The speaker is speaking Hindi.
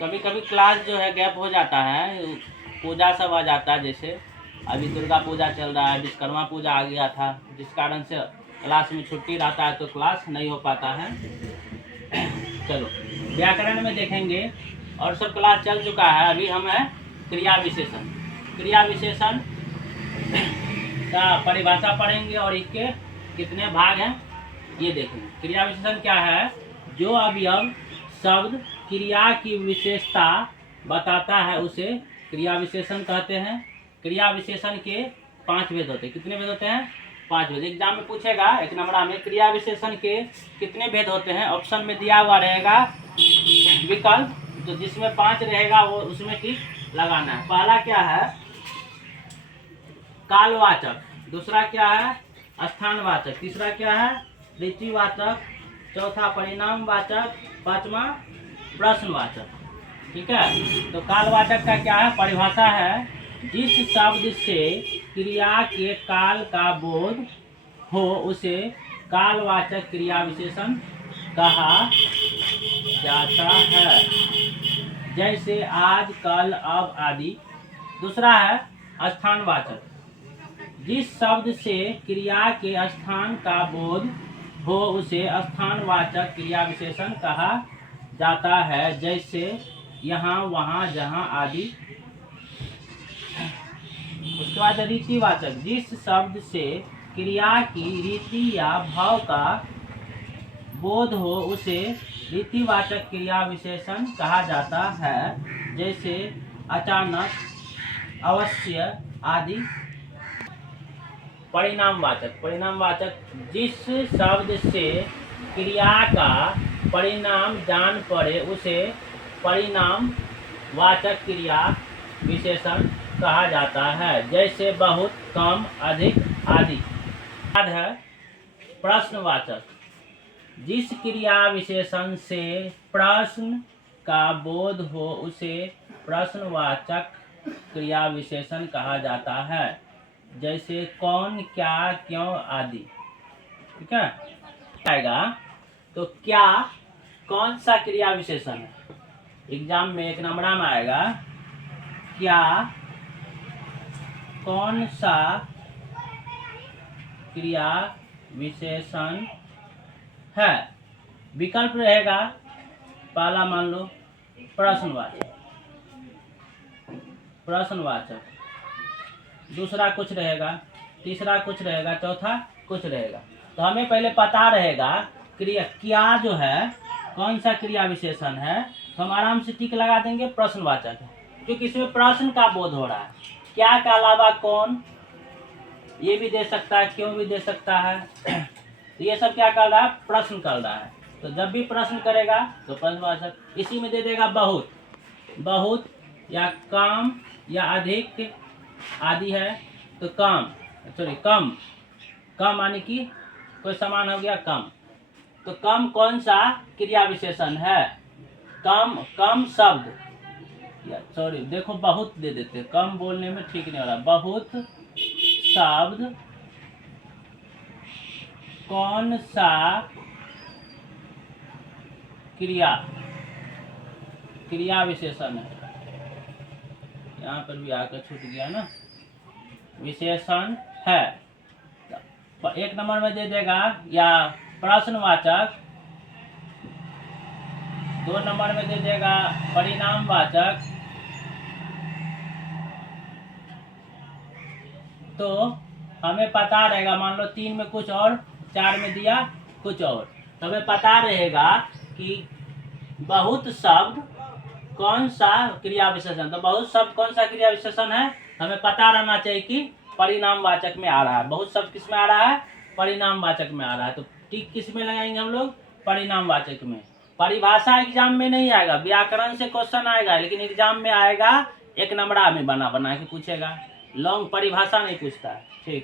कभी कभी क्लास जो है गैप हो जाता है, पूजा सब आ जाता है। जैसे अभी दुर्गा पूजा चल रहा है, विश्वकर्मा पूजा आ गया था, जिस कारण से क्लास में छुट्टी रहता है तो क्लास नहीं हो पाता है। चलो व्याकरण में देखेंगे, और सब क्लास चल चुका है। अभी हम है क्रिया विशेषण। क्रिया विशेषण का परिभाषा पढ़ेंगे और इसके कितने भाग हैं ये देखेंगे। क्रिया विशेषण क्या है? जो अवयव शब्द क्रिया की विशेषता बताता है उसे क्रिया विशेषण कहते हैं। क्रिया विशेषण के 5 भेद होते हैं। कितने भेद होते हैं? 5 भेद। एग्जाम में पूछेगा एक नंबर में क्रिया विशेषण के कितने भेद होते हैं, ऑप्शन में दिया हुआ रहेगा विकल्प, तो जिसमें 5 रहेगा वो उसमें टिक लगाना है। पहला क्या है? कालवाचक। दूसरा क्या है? स्थानवाचक। तीसरा क्या है? ऋतुवाचक। चौथा परिणामवाचक। पांचवा प्रश्नवाचक। ठीक है, तो कालवाचक का क्या है? परिभाषा है, जिस शब्द से क्रिया के काल का बोध हो उसे कालवाचक क्रिया विशेषण कहा जाता है, जैसे आज, कल, अब आदि। दूसरा है स्थानवाचक, जिस शब्द से क्रिया के स्थान का बोध हो उसे स्थानवाचक क्रिया विशेषण कहा जाता है, जैसे यहाँ, वहाँ, जहाँ आदि। उसके बाद रीतिवाचक, जिस शब्द से क्रिया की रीति या भाव का बोध हो उसे रीतिवाचक क्रिया विशेषण कहा जाता है, जैसे अचानक, अवश्य आदि। परिणामवाचक, परिणामवाचक, जिस शब्द से क्रिया का परिणाम जान पड़े उसे परिणामवाचक क्रिया विशेषण कहा जाता है, जैसे बहुत, कम, अधिक आदि। बाद है प्रश्नवाचक, जिस क्रिया विशेषण से प्रश्न का बोध हो उसे प्रश्नवाचक क्रिया विशेषण कहा जाता है, जैसे कौन, क्या, क्यों आदि। ठीक है, आएगा तो क्या कौन सा क्रिया विशेषण है? एग्जाम में एक नंबर में आएगा, क्या कौन सा क्रिया विशेषण है? विकल्प रहेगा, पहला मान लो प्रश्नवाचक, प्रश्नवाचक। दूसरा कुछ रहेगा, तीसरा कुछ रहेगा, चौथा कुछ रहेगा। तो हमें पहले पता रहेगा क्रिया क्या जो है कौन सा क्रिया विशेषण है, तो हम आराम से टिक लगा देंगे प्रश्नवाचक है, क्योंकि इसमें प्रश्न का बोध हो रहा है। क्या के अलावा कौन ये भी दे सकता है, क्यों भी दे सकता है। तो ये सब क्या कर रहा है? प्रश्न कर रहा है। तो जब भी प्रश्न करेगा तो प्रश्नवाचक। इसी में दे देगा बहुत, बहुत या कम या अधिक आदि है, तो कम, सॉरी कम, कम यानी कि कोई सामान हो गया कम। तो कम कौन सा क्रिया विशेषण है? कम, कम शब्द, सॉरी देखो बहुत दे देते, कम बोलने में ठीक नहीं हो रहा। बहुत शब्द कौन सा क्रिया, क्रिया विशेषण है? यहाँ पर भी आकर छूट गया ना, विशेषण है। एक नंबर में दे देगा या प्रश्नवाचक, 2 नंबर में दे देगा परिणामवाचक। तो हमें पता रहेगा, मान लो 3 में कुछ और, 4 में दिया कुछ और, तो हमें पता रहेगा कि बहुत शब्द कौन सा क्रिया विशेषण। तो बहुत शब्द कौन सा क्रिया विशेषण है, हमें पता रहना चाहिए कि परिणामवाचक में आ रहा है। बहुत शब्द किस में आ रहा है? परिणामवाचक में आ रहा है। तो टिक किस में लगाएंगे हम लोग? परिणामवाचक में। परिभाषा एग्जाम में नहीं आएगा, व्याकरण से क्वेश्चन आएगा, लेकिन एग्जाम में आएगा एक नंबर में बना बना के पूछेगा, लॉन्ग परिभाषा नहीं पूछता है। ठीक।